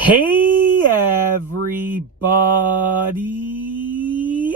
Hey everybody,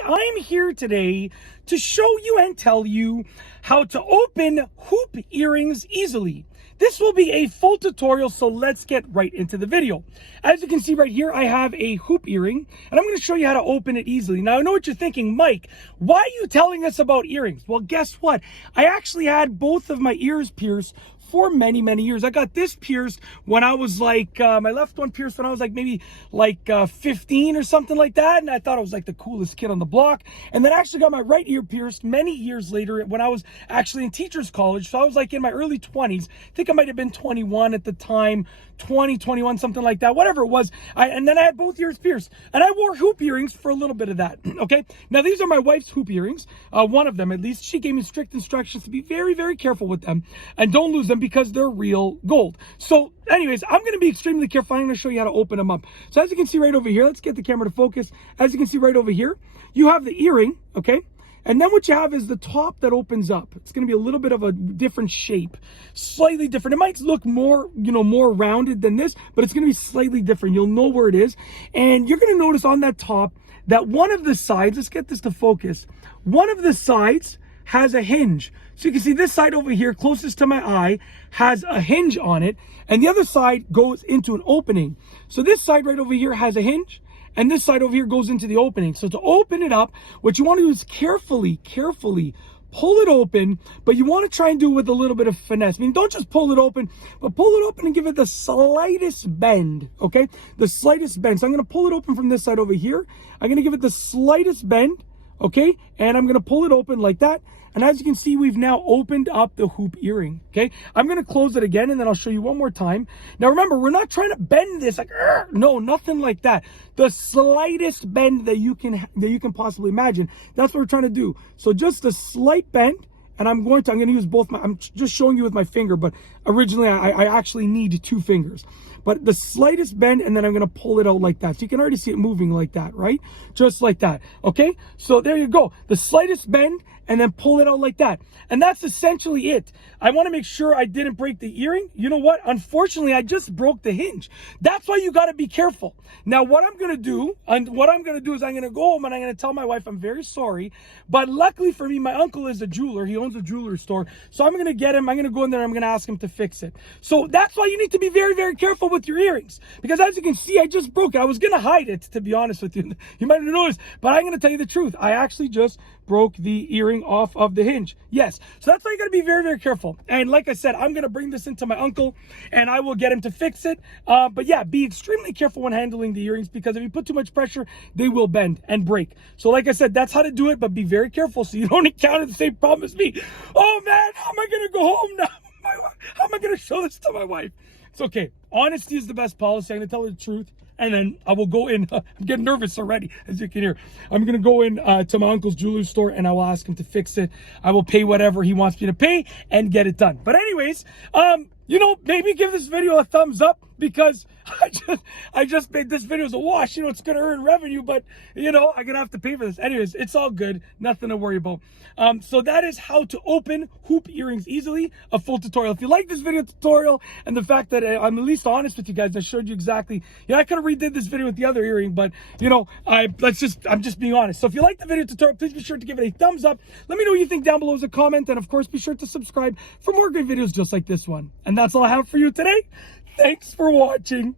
I'm here today to show you and tell you how to open hoop earrings easily. This will be a full tutorial, so let's get right into the video. As you can see right here, I have a hoop earring, and I'm going to show you how to open it easily. Now, I know what you're thinking, Mike, why are you telling us about earrings? Well, guess what? I actually had both of my ears pierced for many years. I got this pierced when I was like, my left one pierced when I was like maybe 15 or something like that. And I thought I was like the coolest kid on the block. And then I actually got my right ear pierced many years later when I was actually in teacher's college. So I was like in my early 20s. I think I might have been 21 at the time, 21, something like that, whatever it was. And then I had both ears pierced. And I wore hoop earrings for a little bit of that, okay? Now, these are my wife's hoop earrings, one of them at least. She gave me strict instructions to be very careful with them and don't lose them because they're real gold. So anyways, I'm going to be extremely careful. I'm going to show you how to open them up. So as you can see right over here, let's get the camera to focus. As you can see right over here, you have the earring, okay? And then what you have is the top that opens up. It's going to be a little bit of a different shape, slightly different. It might look more, more rounded than this, but it's going to be slightly different. You'll know where it is. And you're going to notice on that top that one of the sides, let's get this to focus. One of the sides has a hinge. So you can see this side over here, closest to my eye, has a hinge on it. And the other side goes into an opening. So this side right over here has a hinge. And this side over here goes into the opening. So to open it up, what you want to do is carefully pull it open, but you want to try and do it with a little bit of finesse. I mean, don't just pull it open, but pull it open and give it the slightest bend, okay? The slightest bend. So I'm going to pull it open from this side over here. I'm going to give it the slightest bend, okay? And I'm going to pull it open like that. And as you can see, we've now opened up the hoop earring, okay? I'm going to close it again, and then I'll show you one more time. Now, remember, we're not trying to bend this like, no, nothing like that. The slightest bend that you can possibly imagine. That's what we're trying to do. So just a slight bend, and I'm going to use both I'm just showing you with my finger, but originally I actually need two fingers. But the slightest bend, and then I'm going to pull it out like that. So you can already see it moving like that, right? Just like that, okay? So there you go. The slightest bend, and then pull it out like that. And that's essentially it. I want to make sure I didn't break the earring. You know what? Unfortunately, I just broke the hinge. That's why you got to be careful. Now, what I'm going to do, is I'm going to go home and I'm going to tell my wife I'm very sorry. But luckily for me, my uncle is a jeweler. He owns a jewelry store. So I'm going to get him. I'm going to go in there. I'm going to ask him to fix it. So that's why you need to be very careful with your earrings. Because as you can see, I just broke it. I was going to hide it, to be honest with you. You might have noticed. But I'm going to tell you the truth. I actually just broke the earring off of the hinge. Yes. So that's why you got to be very careful. And like I said, I'm going to bring this into my uncle and I will get him to fix it. But yeah, be extremely careful when handling the earrings, because if you put too much pressure, they will bend and break. So like I said, that's how to do it, but be very careful so you don't encounter the same problem as me. Oh man, how am I going to go home now? How am I going to show this to my wife? It's okay. Honesty is the best policy. I'm going to tell her the truth. And then I will go in. I'm getting nervous already, as you can hear. I'm going to go in to my uncle's jewelry store and I will ask him to fix it. I will pay whatever he wants me to pay and get it done. But anyways, maybe give this video a thumbs up, because I just made this video as a wash. It's going to earn revenue, but I'm going to have to pay for this. Anyways, it's all good. Nothing to worry about. So that is how to open hoop earrings easily, a full tutorial. If you like this video tutorial and the fact that I'm at least honest with you guys, I showed you exactly, I could have redid this video with the other earring, but I'm just being honest. So if you like the video tutorial, please be sure to give it a thumbs up. Let me know what you think down below as a comment. And of course, be sure to subscribe for more great videos just like this one. And that's all I have for you today. Thanks for watching.